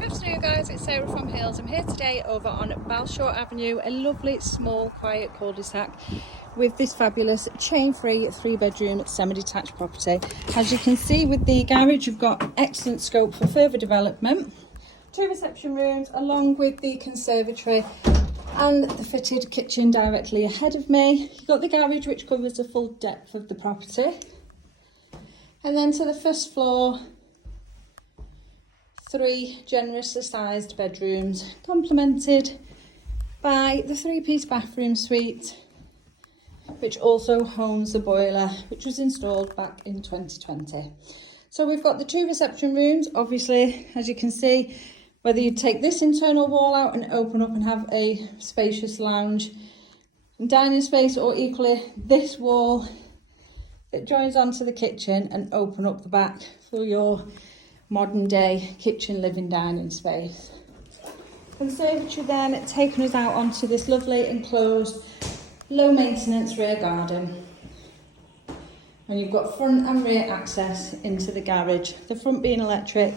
Good afternoon guys, it's Sarah from Hills. I'm here today over on Balshaw Avenue, a lovely small quiet cul-de-sac with this fabulous chain-free 3-bedroom semi-detached property. As you can see with the garage, you've got excellent scope for further development. 2 reception rooms along with the conservatory and the fitted kitchen directly ahead of me. You've got the garage which covers the full depth of the property. And then to the first floor, 3 generously sized bedrooms, complemented by the 3-piece bathroom suite, which also homes the boiler, which was installed back in 2020. So we've got the 2 reception rooms. Obviously, as you can see, whether you take this internal wall out and open up and have a spacious lounge and dining space, or equally this wall that joins onto the kitchen and open up the back for your modern day kitchen, living, dining space. Conservatory then taking us out onto this lovely enclosed low maintenance rear garden, and you've got front and rear access into the garage, the front being electric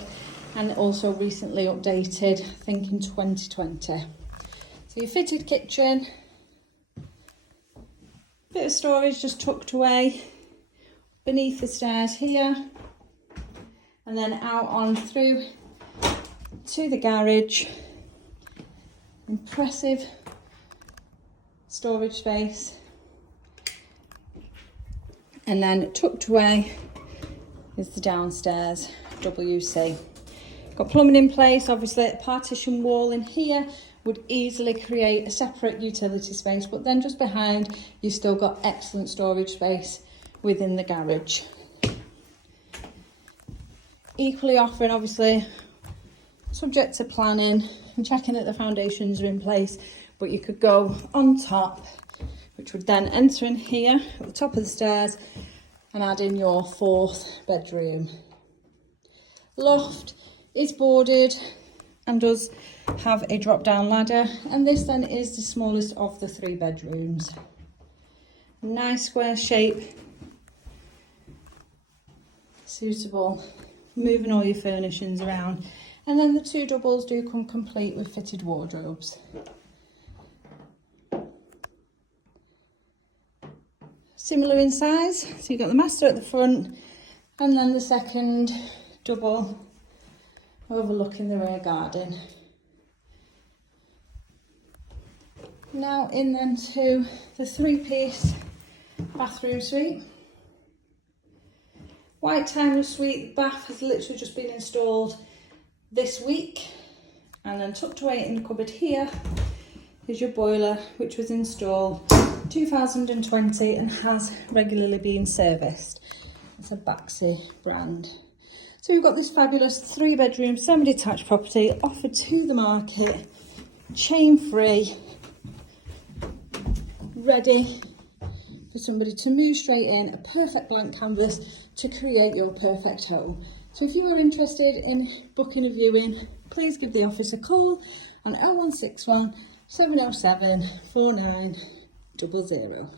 and also recently updated, I think in 2020. So your fitted kitchen, bit of storage just tucked away beneath the stairs here, and then out on through to the garage. Impressive storage space, and then tucked away is the downstairs WC. Got plumbing in place. Obviously a partition wall in here would easily create a separate utility space, but then just behind you've still got excellent storage space within the garage. Equally offering, obviously subject to planning and checking that the foundations are in place, but you could go on top, which would then enter in here at the top of the stairs and add in your 4th bedroom. Loft is boarded and does have a drop down ladder, and this then is the smallest of the 3 bedrooms. Nice square shape, suitable moving all your furnishings around, and then the 2 doubles do come complete with fitted wardrobes. Similar in size, so you've got the master at the front and then the 2nd double overlooking the rear garden. Now in then to the 3-piece bathroom suite. White timeless suite. The bath has literally just been installed this week, and then tucked away in the cupboard here is your boiler, which was installed 2020 and has regularly been serviced. It's a Baxi brand. So we've got this fabulous 3-bedroom semi-detached property offered to the market, chain free, ready for somebody to move straight in, a perfect blank canvas to create your perfect home. So if you are interested in booking a viewing, please give the office a call on 0161 707 4900.